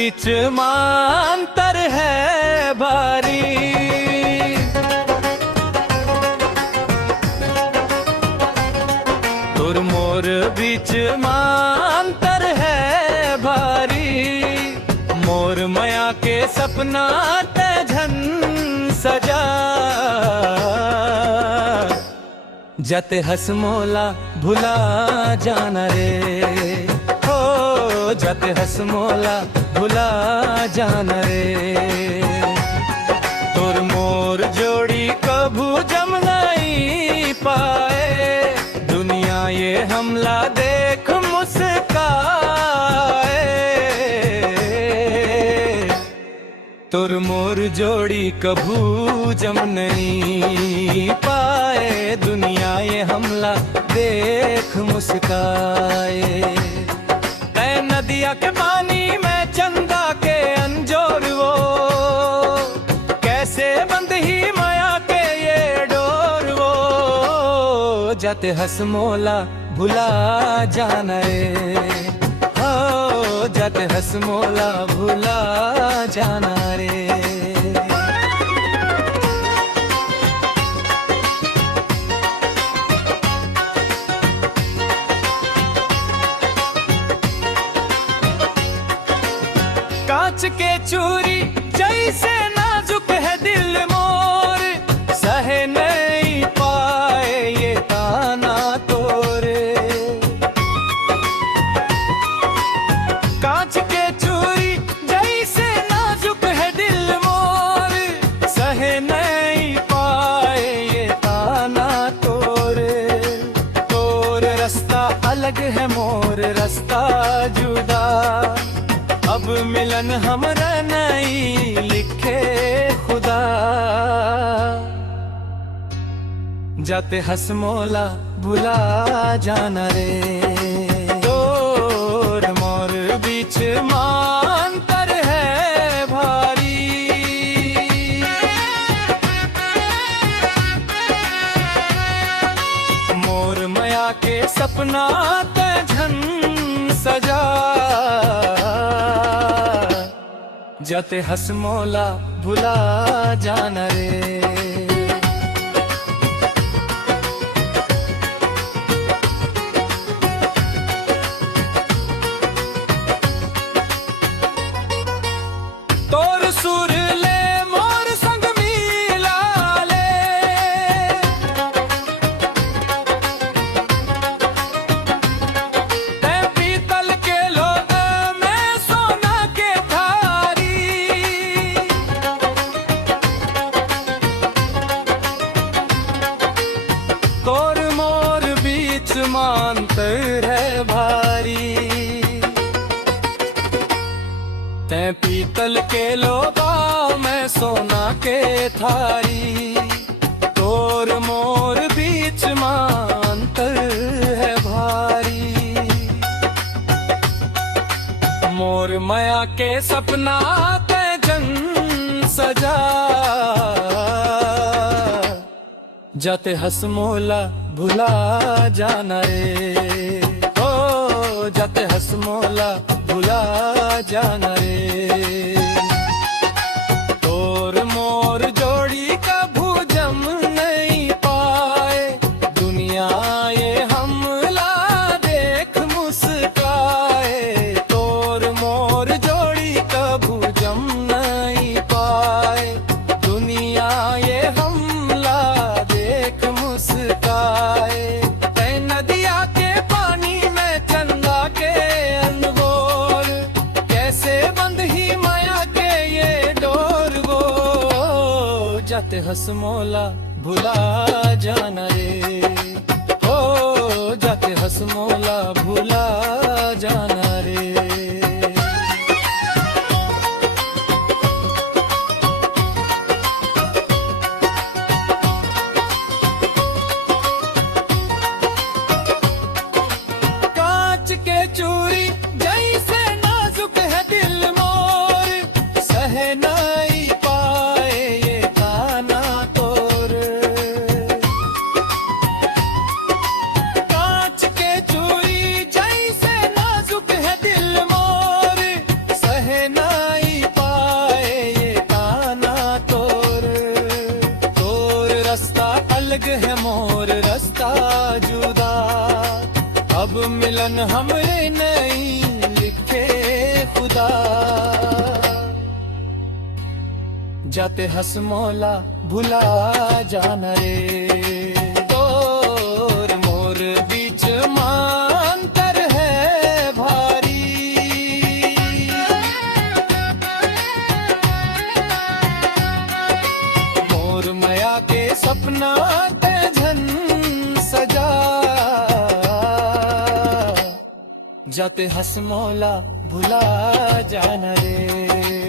बीच मांतर है भारी। तुर मोर बीच मांतर है भारी। मोर माया के सपना ते झन सजा। जत हसमोला भुला जाना रे, हो जत हसमोला भुला जाना रे। तुर मोर जोड़ी कभू जम नहीं पाए। दुनिया ये हमला देख मुस्काए। तुर मोर जोड़ी कभू जम नहीं पाए। दुनिया ये हमला देख मुस्काए। तै नदिया के पानी में चंदा के अंजोर वो। कैसे बंद ही माया के ये डोर वो। जत हसमोला भुला जाना रे, हो जत हसमोला भुला जाना रे। कांच के चूरी जैसे नाजुक है दिल मोर। सहे नहीं पाए ये ताना तोरे। कांच के चूरी जैसे नाजुक है दिल मोर। सहे नहीं पाए ये ताना तोरे। तोर रास्ता अलग है मोर रास्ता जुदा। अब मिलन हमरा नहीं लिखे खुदा। जाते हसमोला भुला जाना रे। तोर मोर बीच मांतर है भारी। मोर माया के सपना ते झन सजा। जते हसमोला भुला जाना रे। तोर सुर ले मोर संग मिला ले। ते पीतल के लोग में सोना के थारी। तोर मोर बीच मांतर है भारी। तै पीतल के लोबा में सोना के थारी। तोर मोर बीच मांतर है भारी। मोर माया के सपना ते जन सजा। जाते हसमोला भुला जाना रे, ओ जाते हसमोला भुला जाना रे। तोर मोर जोड़ी कभू जम नहीं पाए। दुनिया ये हमला देख मुस्काए। तोर मोर जोड़ी कभू जम नहीं पाए। दुनिया ये हमला देख मुस्काए। तै नदिया के पानी में चंदा के अनमोल। कैसे बंद ही माया के ये डोर वो। जाते हसमोला भुला जाना रे, ओ जाते हसमोला भुला जाना रे। चूरी जैसे नाजुक है दिल मोर। सह नहीं पाए ये ताना तोर। कांच के चूरी जैसे नाजुक मिलन हमरे नहीं लिखे खुदा। जाते हंस मौला भुला जाना रे, तोर मोर बीच मांतर है भारी। मोर माया के सपना ते झन सजा। जाते हंस मौला भुला जाना रे।